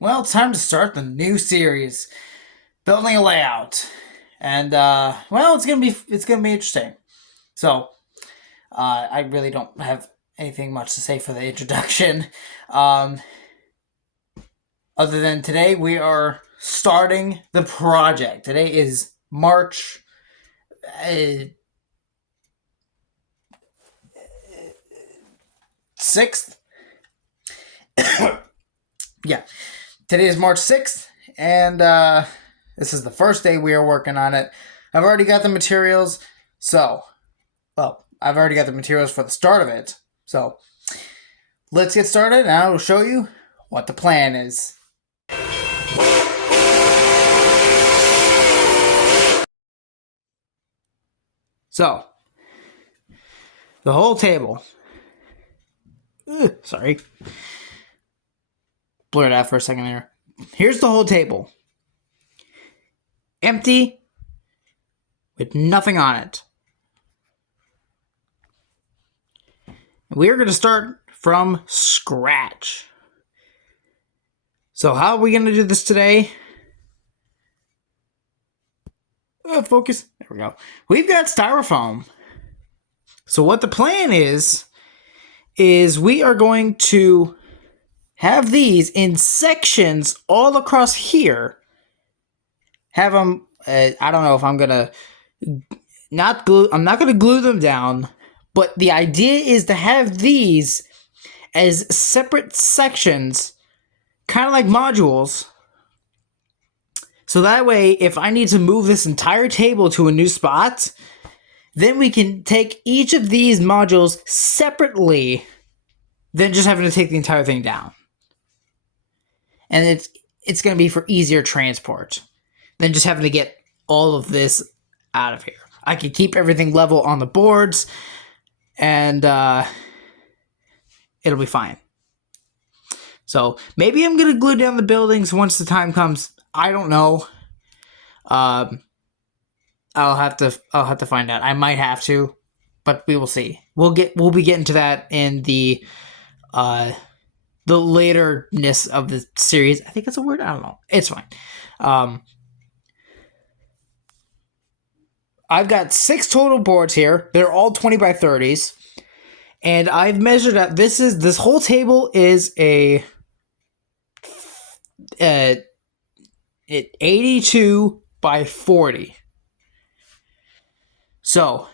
Well, it's time to start the new series, building a layout, and well, it's gonna be interesting. So, I really don't have anything much to say for the introduction, um, other than today we are starting the project. Today is March 6th. Yeah, today is March 6th, and this is the first day we are working on it. I've already got the materials, so I've already got the materials for the start of it. So let's get started, and I will show you what the plan is. So, the whole table. Sorry. Blur it out for a second there. Here's the whole table. Empty, with nothing on it. We're going to start from scratch. So how are we going to do this today? Focus. There we go. We've got styrofoam. So what the plan is we are going to have these in sections all across here. Have them, I don't know if I'm going to I'm not going to glue them down, but the idea is to have these as separate sections, kind of like modules. So that way, if I need to move this entire table to a new spot, then we can take each of these modules separately than just having to take the entire thing down. And it's going to be for easier transport than just having to get all of this out of here. I can keep everything level on the boards, and it'll be fine. So maybe I'm going to glue down the buildings once the time comes. I don't know. I'll have to find out. I might have to, but we will see. We'll be getting to that in the laterness of the series. I think that's a word. I don't know. It's fine. I've got 6 total boards here. They're all 20 by 30s, and I've measured out. This whole table is a 82 by 40. So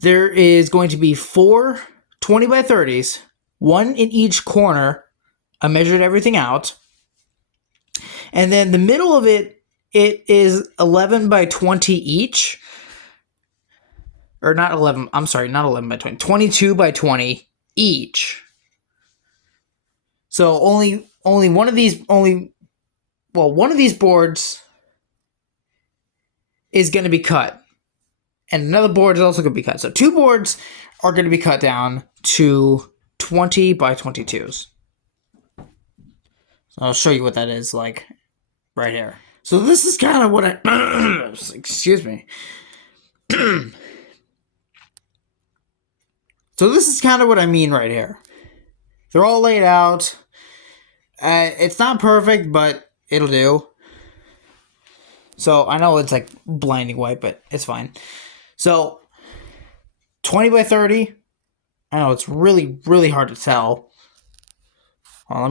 there is going to be 4 20 by 30s, one in each corner. I measured everything out. And then the middle of it is 11 by 20 each. Or not 11, I'm sorry, not 11 by 20, 22 by 20 each. So only one of these one of these boards is going to be cut, and another board is also going to be cut. So 2 boards are going to be cut down to 20 by 22s. So I'll show you what that is like right here. So this is kind of what I excuse me. So this is kind of what I mean right here. They're all laid out. It's not perfect, but it'll do. So I know it's like blinding white, but it's fine. So 20 by 30. I know it's really, really hard to tell. Well,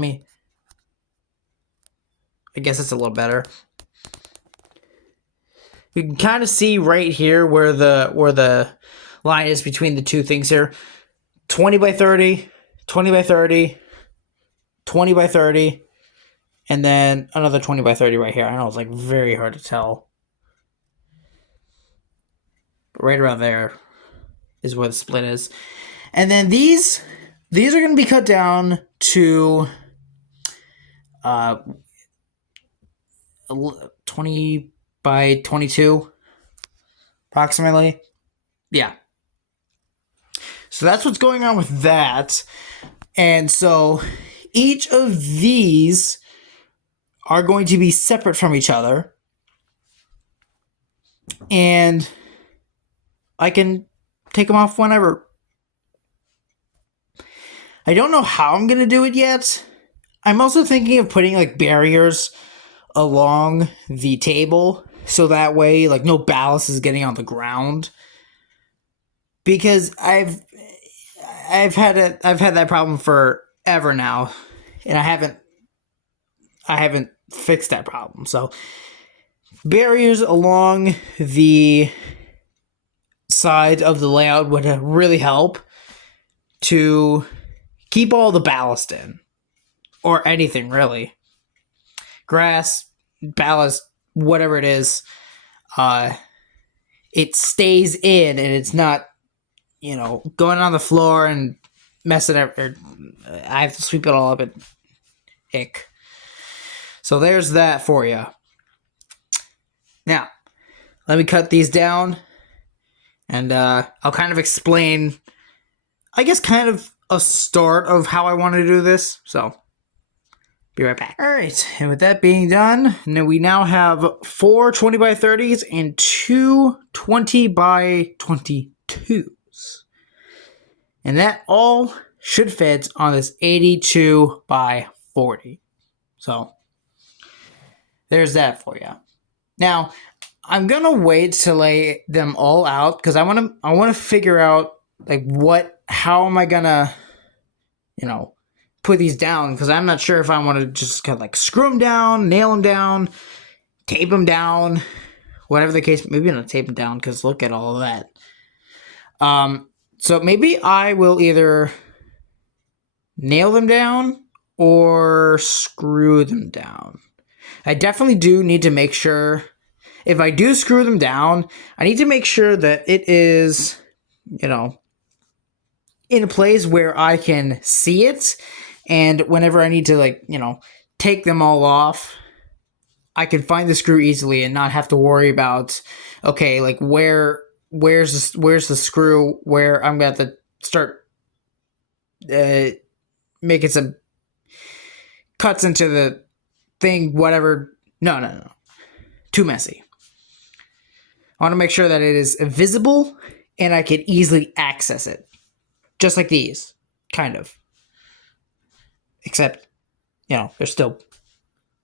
I guess it's a little better. You can kind of see right here where the line is between the two things here. 20 by 30, 20 by 30, 20 by 30, and then another 20 by 30 right here. I know it's like very hard to tell. But right around there is where the split is. And then these are going to be cut down to 20 by 22 approximately. Yeah. So that's what's going on with that. And so each of these are going to be separate from each other. And I can take them off whenever. I don't know how I'm going to do it yet. I'm also thinking of putting like barriers along the table so that way like no ballast is getting on the ground. Because I've had that problem forever now, and I haven't fixed that problem. So barriers along the side of the layout would really help to keep all the ballast in, or anything really. Grass, ballast, whatever it is, it stays in and it's not, going on the floor and messing up. Or I have to sweep it all up and ick. So there's that for you. Now, let me cut these down, and I'll kind of explain, I guess, kind of a start of how I want to do this. So, be right back. All right, and with that being done, we now have 4 20 by 30s and 2 20 by 22s. And that all should fit on this 82 by 40. So, there's that for you. Now, I'm gonna wait to lay them all out because I want to figure out like how am I gonna, put these down, because I'm not sure if I want to just kind of like screw them down, nail them down, tape them down, whatever the case. Maybe not tape them down because look at all of that. So maybe I will either nail them down or screw them down. I definitely do need to make sure, if I do screw them down, I need to make sure that it is, in a place where I can see it, and whenever I need to, take them all off, I can find the screw easily and not have to worry about, okay, like where's the screw where I'm going to have to start making some cuts into the thing, whatever. No. Too messy. I want to make sure that it is visible and I can easily access it. Just like these, kind of. Except, they're still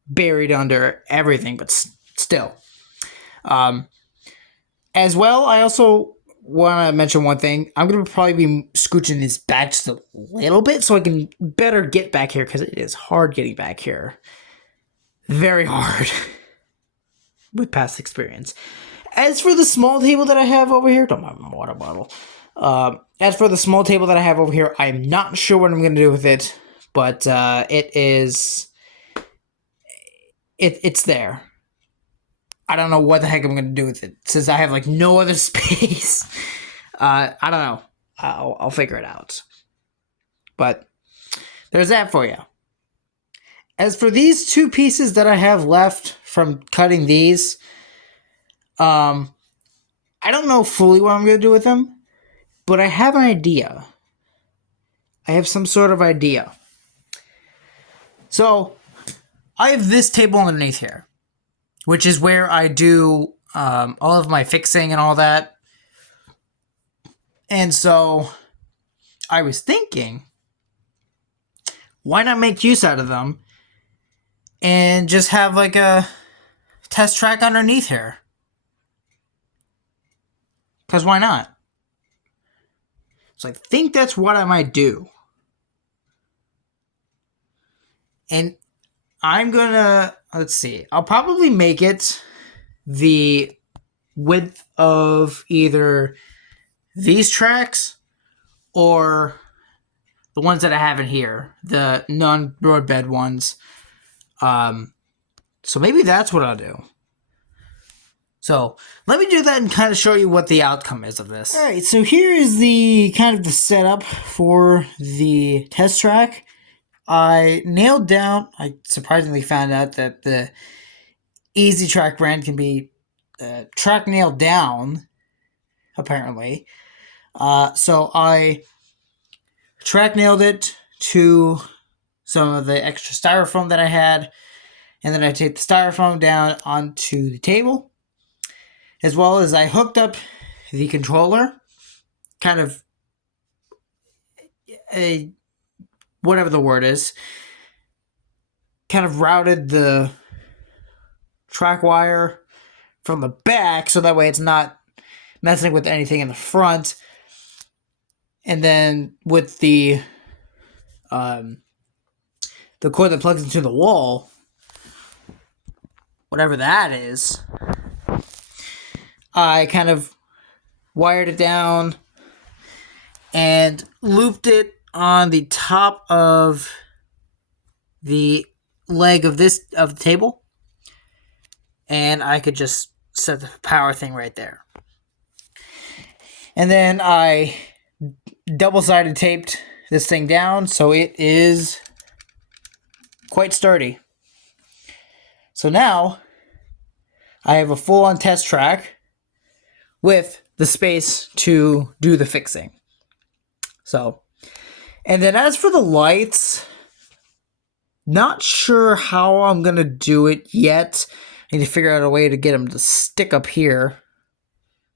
buried under everything, but still. As well, I also want to mention one thing. I'm going to probably be scooching this back just a little bit so I can better get back here, because it is hard getting back here. Very hard. With past experience. As for the small table that I have over here, don't mind my water bottle. As for the small table that I have over here, I'm not sure what I'm going to do with it, but it's there. I don't know what the heck I'm going to do with it, since I have no other space. I don't know. I'll figure it out. But there's that for you. As for these 2 pieces that I have left from cutting these, I don't know fully what I'm going to do with them, but I have an idea. I have some sort of idea. So, I have this table underneath here, which is where I do all of my fixing and all that. And so, I was thinking, why not make use out of them and just have a test track underneath here? Because why not? So I think that's what I might do. And I'm gonna, let's see, I'll probably make it the width of either these tracks or the ones that I have in here, the non-roadbed ones. So maybe that's what I'll do. So let me do that and kind of show you what the outcome is of this. All right, so here is the kind of the setup for the test track. I surprisingly found out that the Easy Track brand can be track nailed down, apparently. So I track nailed it to some of the extra styrofoam that I had, and then I taped the styrofoam down onto the table, as well as I hooked up the controller, kind of whatever the word is, kind of routed the track wire from the back so that way it's not messing with anything in the front. And then with the cord that plugs into the wall, whatever that is, I kind of wired it down and looped it on the top of the leg of the table, and I could just set the power thing right there. And then I double-sided taped this thing down so it is quite sturdy. So now I have a full-on test track with the space to do the fixing. So, and then as for the lights, not sure how I'm going to do it yet. I need to figure out a way to get them to stick up here.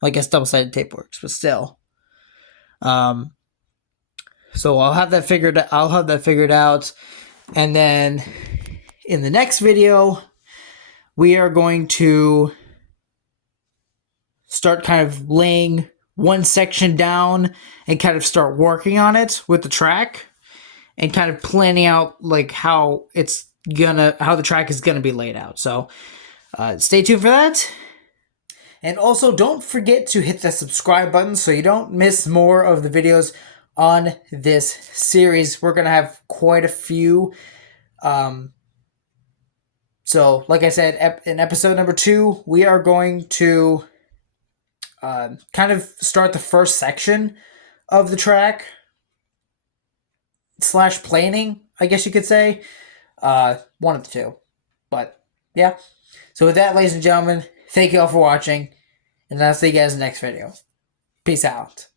I guess double-sided tape works, but still. So I'll have that figured out. And then in the next video, we are going to start kind of laying one section down and kind of start working on it with the track and kind of planning out like how the track is gonna be laid out. So stay tuned for that. And also don't forget to hit the subscribe button so you don't miss more of the videos on this series. We're gonna have quite a few. So like I said, in episode number 2, we are going to kind of start the first section of the track / planning, I guess you could say. One of the two. But yeah. So with that, ladies and gentlemen, thank you all for watching, and I'll see you guys in the next video. Peace out.